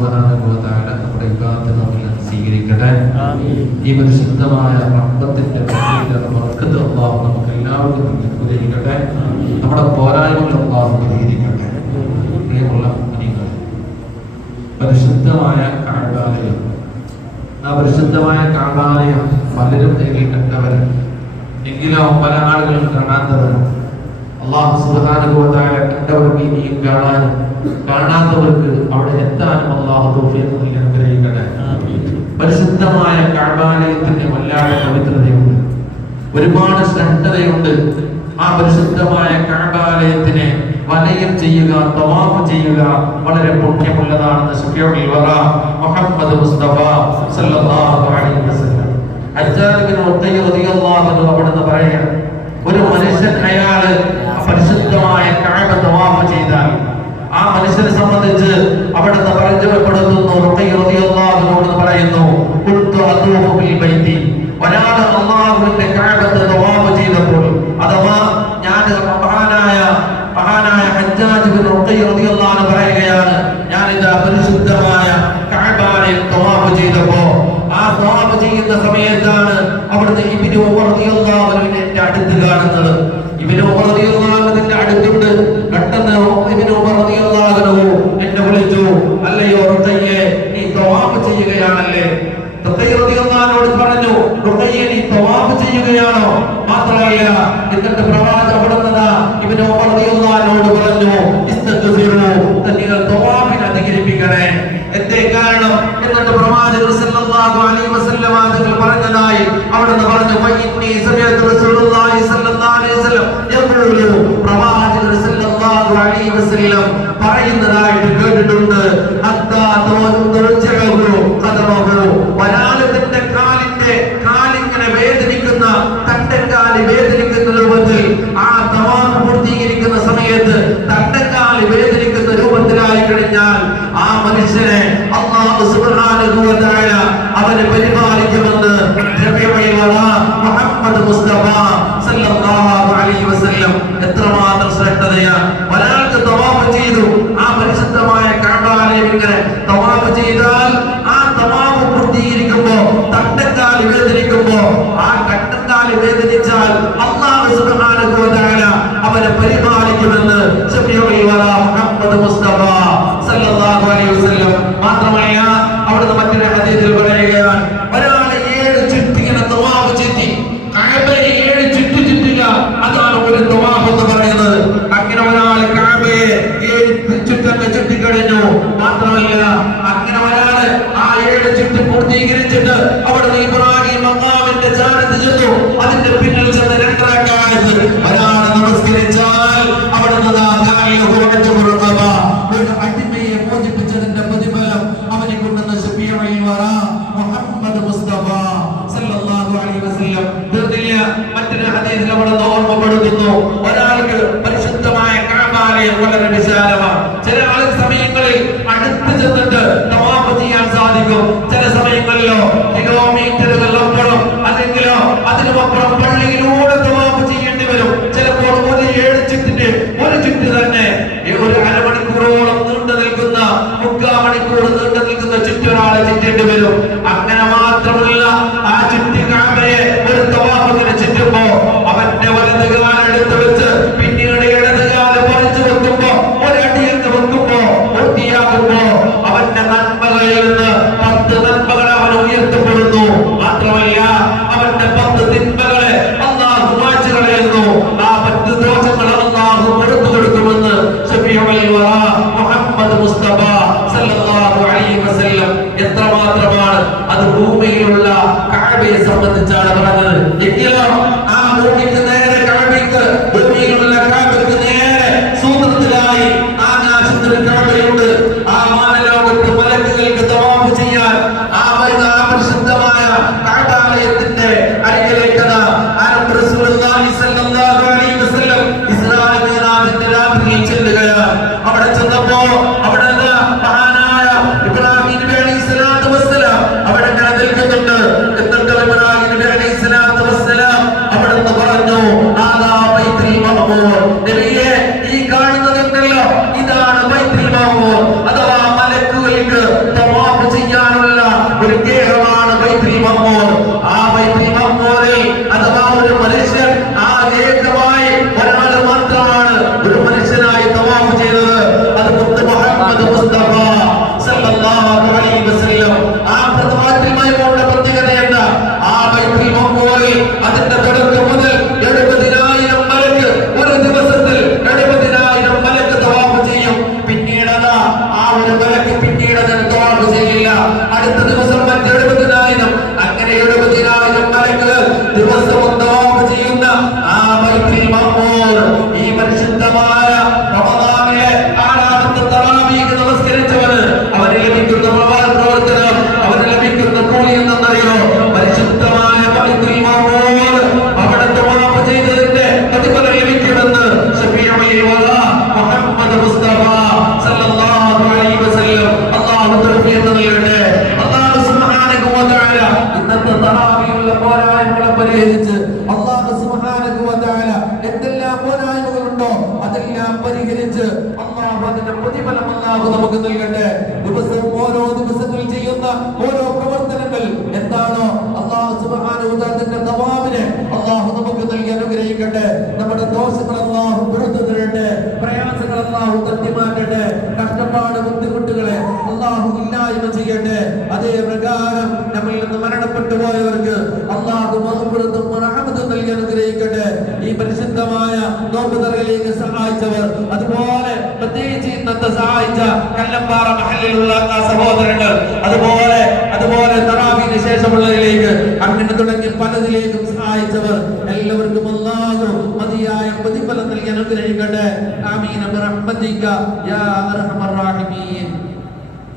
തആല നമ്മുടെ ഇബാദത്ത് നമ്മിൽ സ്വീകരിക്കട്ടെ ഈ പരിശുദ്ധമായ റബ്ബത്തിന്റെ ബർക്കത്ത് അള്ളാഹു നമുക്ക് എല്ലാവർക്കും നൽകി നമ്മുടെ പോരായ്മകൾ അള്ളാഹു പരിഹരിക്കട്ടെ. പ്രിയമുള്ള പരിശുദ്ധമായ കാഴ്ചാലയം ആ പരിശുദ്ധമായ കാഴ്ചാലയം പലരും നേരിൽ കണ്ടവരും എങ്കിലും പല ആളുകളും കാണാത്തവരും അള്ളാഹു സുബ്ഹാനഹു വ കണ്ടവർക്ക് കാണാനും കാണാത്തവർക്ക് അവിടെ എത്താനും അള്ളാഹു നൽകി അനുഗ്രഹിക്കട്ടെ. പരിശുദ്ധമായ കാഴ്ചാലയത്തിന്റെ വല്ലാതെ പവിത്രതയുണ്ട്. ഒരുപാട് ശ്രദ്ധതയുണ്ട് ആ പരിശുദ്ധമായ കാഴ്ചാലയത്തിനെ വലയം ചെയ്യുക തവാഫ് ചെയ്യുക വളരെ പുണ്യമുള്ളതാണെന്ന് മുഹമ്മദ് മുസ്തഫ സല്ലല്ലാഹു അലൈഹി വസല്ലം. അവിടുന്ന് പറയുകയാണ് ഒരു മനുഷ്യൻ അയാൾ പരിശുദ്ധമായ കഅബ തവാഫ് മനുഷ്യനെ സംബന്ധിച്ച് അവിടുന്ന് പരിചയപ്പെടുത്തുന്നു. റുഖയ്യ റളിയല്ലാഹു അൻഹു പറയുന്നു ഒരാൾ അള്ളാഹുവിന്റെ കഅബത്ത് തവാഫ് ചെയ്തപ്പോൾ അഥവാ ഞാൻ മഹാനായ മഹാനായ ഹജ്ജാജ് ബിൻ അൻഹു പറയുകയാണ് ഞാൻ ഇതാ പരിശുദ്ധമായ കഅബയിൽ തവാഫ് ചെയ്തപ്പോ ആ തവാഫ് ചെയ്യുന്ന സമയത്താണ് അവിടുന്ന് ഇബ്നു ഉമർ റളിയല്ലാഹു അടുത്ത് കാണുന്നത്. ഇബ്നു ഉമർ റളിയല്ലാഹു അൻഹുവിന്റെ അടുത്തുണ്ട്. ചെയ്യുകയാണല്ലേ? റുഖയ്യ പറഞ്ഞു റുഖയ്യെ തവാഫ് ചെയ്യുകയാണോ? മാത്രമല്ല എന്നിട്ട് പ്രവാചക ഉമർ റളിയല്ലാഹു അൻഹോട് പറഞ്ഞു തവാഫിനെ എന്തേ കാരണം? സല്ലല്ലാഹു അലൈഹി പറഞ്ഞതായി പറഞ്ഞു റസൂലുള്ളാഹി അലൈഹി വസല്ലം അലൈഹി വസല്ലം പറയുന്നതായിട്ട് കേട്ടിട്ടുണ്ട്. തണ്ടക്കാൽ വേദനിക്കുന്ന രൂപത്തിലായി കഴിഞ്ഞാൽ ആ മനുഷ്യനെ അള്ളാഹു സുബ്ഹാനഹു വ തആല അവനെ പരിപാലിക്കുമെന്ന് നബിയുടെ മുഹമ്മദ് മുസ്തഫ സല്ലല്ലാഹു അലൈഹി വസല്ലം എത്രമാത്രം ശ്രദ്ധതയാണ് ഒരാൾക്ക് തവാഫ് ചെയ്തു ആ പരിശുദ്ധമായ കാബാലയം ഇങ്ങനെ തവാഫ് ചെയ്താൽ ആ തവാഫ് പൂർത്തീകരിക്കുമ്പോൾ തണ്ടക്കാൽ വേദനിക്കുമ്പോൾ ആ കണ്ടക്കാൽ വേദനിച്ചാൽ അള്ളാഹു സുബ്ഹാനഹു വ തആല അവനെ പരിപാലിക്കുമെന്ന് ശഫീഉൽ വറ മുഹമ്മദ് മുസ്തഫ സല്ലല്ലാഹു അലൈഹി വസല്ലം മാത്രമല്ല അവിടുന്ന് മറ്റൊരു ഹദീസിൽ പറയുകയാണ് ഒരാൾ ഏഴ് ചുറ്റിങ്ങനെ തവാഫ് ചുറ്റി കഅബയെ ഏഴ് ചുറ്റി ചുറ്റുക അതാണ് ഒരു തവാഫ് എന്ന് പറയുന്നത് അങ്ങനെ ഒരാൾ കഅബയെ ഏഴ് ചുറ്റങ്ങ് ചുറ്റിക്കഴിഞ്ഞു മാത്രമല്ല അങ്ങനെ ഒരാൾ ആ ഏഴ് ചുറ്റി മണിക്കൂർ നീണ്ടു നിൽക്കുന്ന ചുറ്റൊരാളെ ചുറ്റേണ്ടി വരും. അങ്ങനെ മാത്രമല്ല ആ ചുറ്റി കാമയെ ഒരു തവാഹത്തിന് ചുറ്റുമ്പോ അവന്റെ വലത് കാലെടുത്ത് വെച്ച് പിന്നീട് ഇടത് കാൽ പറിച്ചു വെക്കുമ്പോ പ്രത്യേകമാണ് മൈത്രി മമ്മൂർ. ആ മൈത്രി മമ്മൂരിൽ അഥവാ ഒരു മനുഷ്യൻ ആ ലേഖ ഒരു മലക്ക് പിന്നീട് തവാഫ് ചെയ്യില്ല അടുത്ത ദിവസം അതെല്ലാം അള്ളാഹു അതിന്റെ പ്രതിഫലം അള്ളാഹു നമുക്ക് നൽകട്ടെ. ദിവസവും ഓരോ ദിവസത്തിൽ ചെയ്യുന്ന ഓരോ പ്രവർത്തനങ്ങൾ എന്താണോ അള്ളാഹു സുബ്ഹാനഹു വ അള്ളാഹു നമുക്ക് നൽകി അനുഗ്രഹിക്കട്ടെ. നമ്മുടെ ദോഷങ്ങൾ അള്ളാഹു പുറത്തു തരട്ടെ. പ്രയാസങ്ങൾ അള്ളാഹു തട്ടിമാറ്റട്ടെ. കഷ്ടപ്പാട് ബുദ്ധിമുട്ടുകളെ അള്ളാഹു ഇല്ലായ്മ ചെയ്യട്ടെ. അതേ പ്രകാരം നമ്മിൽ നിന്ന് മരണപ്പെട്ടു പോയവർക്ക് അള്ളാഹു റഹമത്തും നൽകി അനുഗ്രഹിക്കട്ടെ. ഈ പരിശുദ്ധമായ നോമ്പുതറയിലേക്ക് സഹായിച്ചവർ അതുപോലെ പ്രത്യേകിച്ച് ഇന്നത്തെ സഹായിച്ച കല്ലമ്പാറ മഹലിലുള്ള സഹോദരങ്ങൾ അതുപോലെ അതുപോലെ തറാവിന് ശേഷമുള്ളതിലേക്ക് അങ്ങനെ തുടങ്ങി പലതിലേക്കും സഹായിച്ചവർ എല്ലാവർക്കും അല്ലാഹു മതിയായ പ്രതിഫലം നൽകി അനുഗ്രഹിക്കട്ടെ. യാ അർഹമർ റഹീമീൻ.